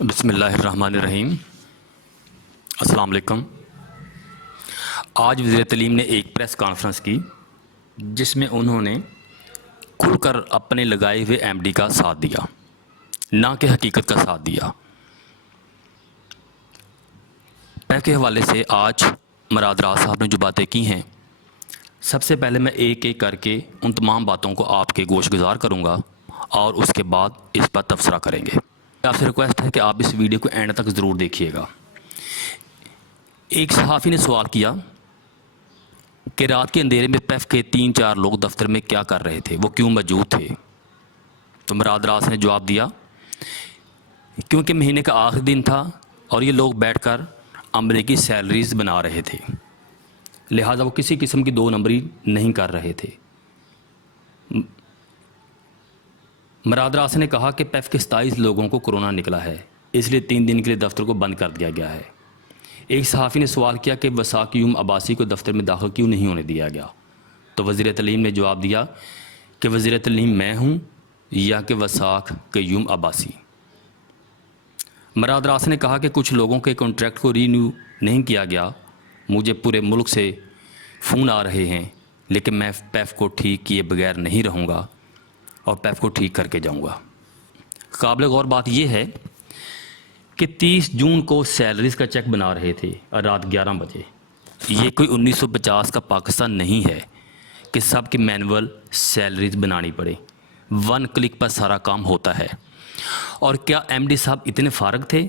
بسم اللہ الرحمن الرحیم۔ السلام علیکم۔ آج وزیر تعلیم نے ایک پریس کانفرنس کی جس میں انہوں نے کھل کر اپنے لگائے ہوئے ایم ڈی کا ساتھ دیا، نہ کہ حقیقت کا ساتھ دیا۔ پیف کے حوالے سے آج مراد راز صاحب نے جو باتیں کی ہیں، سب سے پہلے میں ایک ایک کر کے ان تمام باتوں کو آپ کے گوش گزار کروں گا اور اس کے بعد اس پر تبصرہ کریں گے۔ آپ سے ریکویسٹ ہے کہ آپ اس ویڈیو کو اینڈ تک ضرور دیکھیے گا۔ ایک صحافی نے سوال کیا کہ رات کے اندھیرے میں پیف کے 3-4 لوگ دفتر میں کیا کر رہے تھے، وہ کیوں موجود تھے؟ تو مراد راز نے جواب دیا کیونکہ مہینے کا آخری دن تھا اور یہ لوگ بیٹھ کر عملے کی سیلریز بنا رہے تھے، لہٰذا وہ کسی قسم کی 2 نمبری نہیں کر رہے تھے۔ مراد راز نے کہا کہ پیف کے 27 لوگوں کو کرونا نکلا ہے، اس لیے 3 دن کے لیے دفتر کو بند کر دیا گیا ہے۔ ایک صحافی نے سوال کیا کہ وساق قیوم عباسی کو دفتر میں داخل کیوں نہیں ہونے دیا گیا؟ تو وزیر تعلیم نے جواب دیا کہ وزیر تعلیم میں ہوں یا کہ وساق قیوم عباسی۔ مراد راز نے کہا کہ کچھ لوگوں کے کانٹریکٹ کو رینیو نہیں کیا گیا، مجھے پورے ملک سے فون آ رہے ہیں، لیکن میں پیف کو ٹھیک کیے بغیر نہیں رہوں گا اور پیف کو ٹھیک کر کے جاؤں گا۔ قابل غور بات یہ ہے کہ 30 جون کو سیلریز کا چیک بنا رہے تھے رات 11 بجے۔ یہ کوئی 1950 کا پاکستان نہیں ہے کہ سب کی مینول سیلریز بنانی پڑے، 1 کلک پر سارا کام ہوتا ہے۔ اور کیا ایم ڈی صاحب اتنے فارغ تھے؟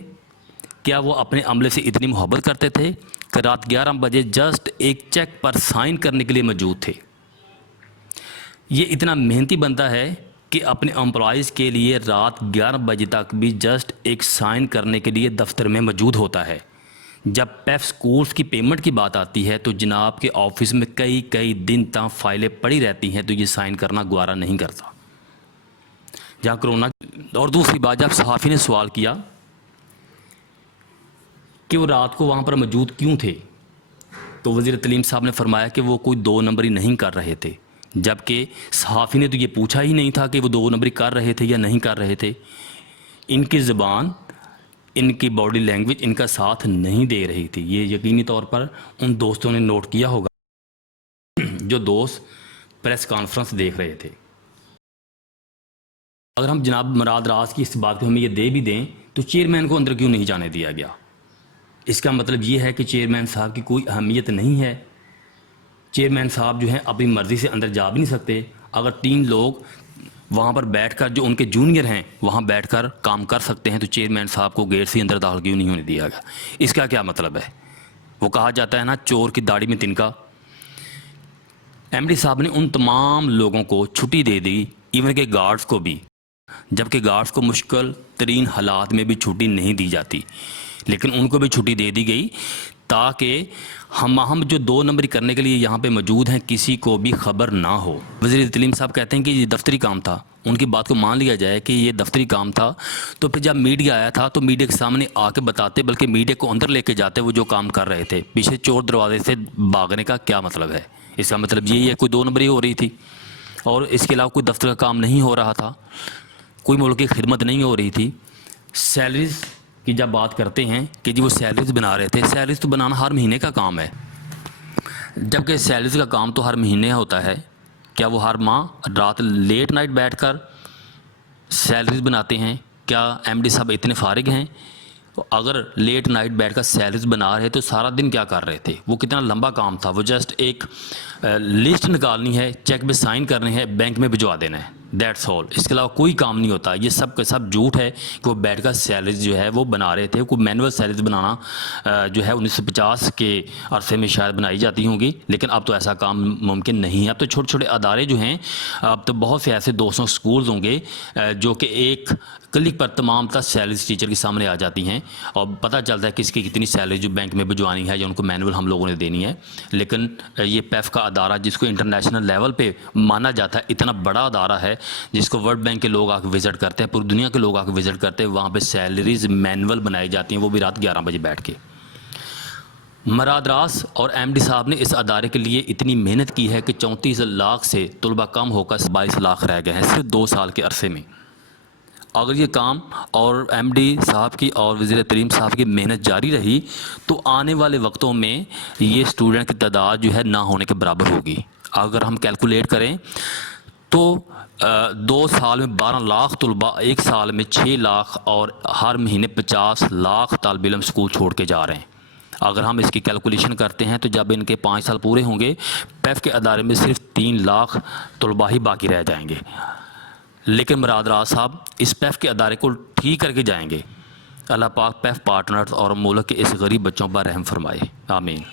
کیا وہ اپنے عملے سے اتنی محبت کرتے تھے کہ رات 11 بجے جسٹ ایک چیک پر سائن کرنے کے لیے موجود تھے؟ یہ اتنا محنتی بندہ ہے کہ اپنے امپلائیز کے لیے رات 11 بجے تک بھی جسٹ ایک سائن کرنے کے لیے دفتر میں موجود ہوتا ہے۔ جب پیف سکولز کی پیمنٹ کی بات آتی ہے تو جناب کے آفس میں کئی دن تک فائلیں پڑی رہتی ہیں، تو یہ سائن کرنا گوارا نہیں کرتا جہاں کرونا۔ اور دوسری بات، جب صحافی نے سوال کیا کہ وہ رات کو وہاں پر موجود کیوں تھے، تو وزیر تعلیم صاحب نے فرمایا کہ وہ کوئی 2 نمبری نہیں کر رہے تھے، جبکہ صحافی نے تو یہ پوچھا ہی نہیں تھا کہ وہ 2 نمبری کر رہے تھے یا نہیں کر رہے تھے۔ ان کی زبان، ان کی باڈی لینگویج ان کا ساتھ نہیں دے رہی تھی۔ یہ یقینی طور پر ان دوستوں نے نوٹ کیا ہوگا جو دوست پریس کانفرنس دیکھ رہے تھے۔ اگر ہم جناب مراد راز کی اس بات کو ہمیں یہ دے بھی دیں تو چیئرمین کو اندر کیوں نہیں جانے دیا گیا؟ اس کا مطلب یہ ہے کہ چیئرمین صاحب کی کوئی اہمیت نہیں ہے؟ چیئرمین صاحب جو ہیں اپنی مرضی سے اندر جا بھی نہیں سکتے؟ اگر 3 لوگ وہاں پر بیٹھ کر، جو ان کے جونیئر ہیں، وہاں بیٹھ کر کام کر سکتے ہیں، تو چیئرمین صاحب کو گیٹ سے اندر داخل کیوں نہیں ہونے دیا گیا؟ اس کا کیا مطلب ہے؟ وہ کہا جاتا ہے نا، چور کی داڑھی میں تنکا۔ ایم ڈی صاحب نے ان تمام لوگوں کو چھٹی دے دی، ایون کہ گارڈز کو بھی، جبکہ گارڈز کو مشکل ترین حالات میں بھی چھٹی نہیں دی جاتی، لیکن ان کو بھی چھٹی دے دی گئی تاکہ ہم جو 2 نمبری کرنے کے لیے یہاں پہ موجود ہیں کسی کو بھی خبر نہ ہو۔ وزیر تعلیم صاحب کہتے ہیں کہ یہ دفتری کام تھا، ان کی بات کو مان لیا جائے کہ یہ دفتری کام تھا، تو پھر جب میڈیا آیا تھا تو میڈیا کے سامنے آ کے بتاتے، بلکہ میڈیا کو اندر لے کے جاتے وہ جو کام کر رہے تھے۔ پیچھے چور دروازے سے بھاگنے کا کیا مطلب ہے؟ اس کا مطلب یہی ہے کوئی 2 نمبری ہو رہی تھی اور اس کے علاوہ کوئی دفتر کا کام نہیں ہو رہا تھا، کوئی ملک کی خدمت نہیں ہو رہی تھی۔ سیلریز کی جب بات کرتے ہیں کہ جی وہ سیلریز بنا رہے تھے، سیلریز تو بنانا ہر مہینے کا کام ہے، جبکہ سیلریز کا کام تو ہر مہینے ہوتا ہے۔ کیا وہ ہر ماہ رات لیٹ نائٹ بیٹھ کر سیلریز بناتے ہیں؟ کیا ایم ڈی صاحب اتنے فارغ ہیں؟ اگر لیٹ نائٹ بیٹھ کر سیلریز بنا رہے تو سارا دن کیا کر رہے تھے؟ وہ کتنا لمبا کام تھا؟ وہ جسٹ ایک لسٹ نکالنی ہے، چیک پہ سائن کرنے ہیں، بینک میں بھجوا دینا ہے، دیٹس آل۔ اس کے علاوہ کوئی کام نہیں ہوتا۔ یہ سب کا سب جھوٹ ہے کہ وہ بیٹھ کر سیلریز جو ہے وہ بنا رہے تھے۔ کوئی مینول سیلریز بنانا جو ہے 1950 کے عرصے میں شاید بنائی جاتی ہوں گی، لیکن اب تو ایسا کام ممکن نہیں ہے۔ اب تو چھوٹے چھوٹے ادارے جو ہیں، اب تو بہت سے ایسے 200 سکولز ہوں گے جو کہ ایک کلک پر تمام تر سیلریز ٹیچر کے سامنے آ جاتی ہیں اور پتہ چلتا ہے کس کی کتنی سیلری جو بینک میں بھجوانی ہے یا ان کو مینول ہم لوگوں نے دینی ہے۔ لیکن یہ پیف کا ادارہ جس کو انٹرنیشنل لیول پہ مانا جاتا ہے، اتنا بڑا ادارہ ہے جس کو ورلڈ بینک کے لوگ آ کے وزٹ کرتے ہیں، پوری دنیا کے لوگ آ کے وزٹ کرتے ہیں، وہاں پہ سیلریز مینول بنائی جاتی ہیں، وہ بھی رات 11 بجے بیٹھ کے۔ مراد راز اور ایم ڈی صاحب نے اس ادارے کے لیے اتنی محنت کی ہے کہ 34 لاکھ سے طلبہ کم ہو کر 22 لاکھ رہ گئے ہیں صرف 2 سال کے عرصے میں۔ اگر یہ کام اور ایم ڈی صاحب کی اور وزیر تعلیم صاحب کی محنت جاری رہی تو آنے والے وقتوں میں یہ اسٹوڈنٹ کی تعداد جو ہے نہ ہونے کے برابر ہوگی. اگر ہم کیلکولیٹ کریں تو 2 سال میں 12 لاکھ طلباء، 1 سال میں 6 لاکھ، اور ہر مہینے 50 لاکھ طالب علم اسکول چھوڑ کے جا رہے ہیں. اگر ہم اس کی کیلکولیشن کرتے ہیں تو جب ان کے 5 سال پورے ہوں گے پیف کے ادارے میں صرف 3 لاکھ طلباء ہی باقی رہ جائیں گے. لیکن مراد راز صاحب اس پیف کے ادارے کو ٹھیک کر کے جائیں گے. اللہ پاک پیف پارٹنرز اور ملک کے اس غریب بچوں پر رحم فرمائے. آمین.